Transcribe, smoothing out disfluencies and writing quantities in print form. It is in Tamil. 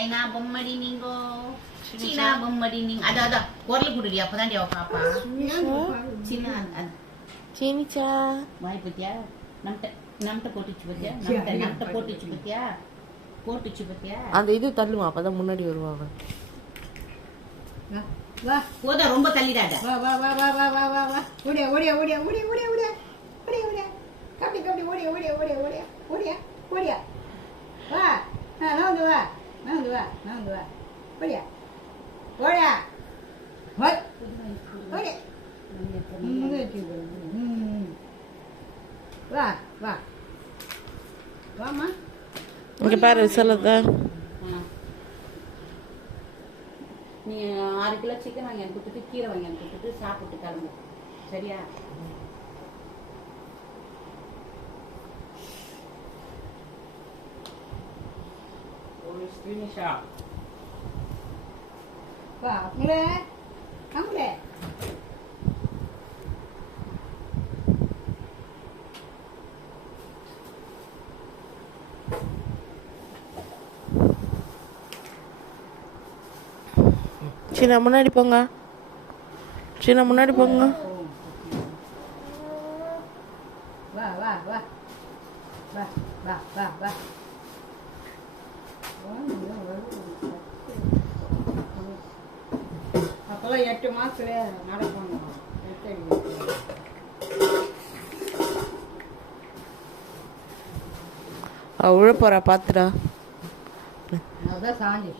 சைனா பொம்மடி நீங்கோ சீனா பொம்மடி நீங்க அதான் குரல் குடுடி அப்பதான் அவ பாப்பா சீனா சீனிச்சா வாய் பத்தியா நம்மட்ட போட்டுச்சு பத்தியா நம்மட்ட போட்டுச்சு பத்தியா அந்த இது தள்ளுமா அப்பதான் முன்னாடி வருவாங்க. வா போதா ரொம்ப தள்ளிடாத. வா வா வா வா வா வா வா வா ஓடியா ஓடியா ஓடியா ஓடியா ஓடியா ஓடியா ஓடியா ஓடியா கபடி கபடி ஓடியா ஓடியா ஓடியா ஓடியா ஓடியா ஓடியா வா நவுந்து வா நவுந்து வா நவுந்து வா ஓடியா ஓடியா ஓய் ஓடியா வா வா வாமா இங்க பாரு சொல்லதா நீ 6 கிலோ சிக்கன் வாங்கி கொடுத்துட்டு கீரை வாங்கி கொடுத்துட்டு சாப்பிட்டு கிளம்பு சரியா? வா அம்முலே அம்முலே சீனா முன்னாடி போங்க. சீனா முன்னாடி போங்க. வா வா வா வா வா வா வா அப்பெல்லாம் 8 மாசத்துல நடப்பாங்க. அவ விழ போறா பாத்துடா. அதான் சாஞ்சி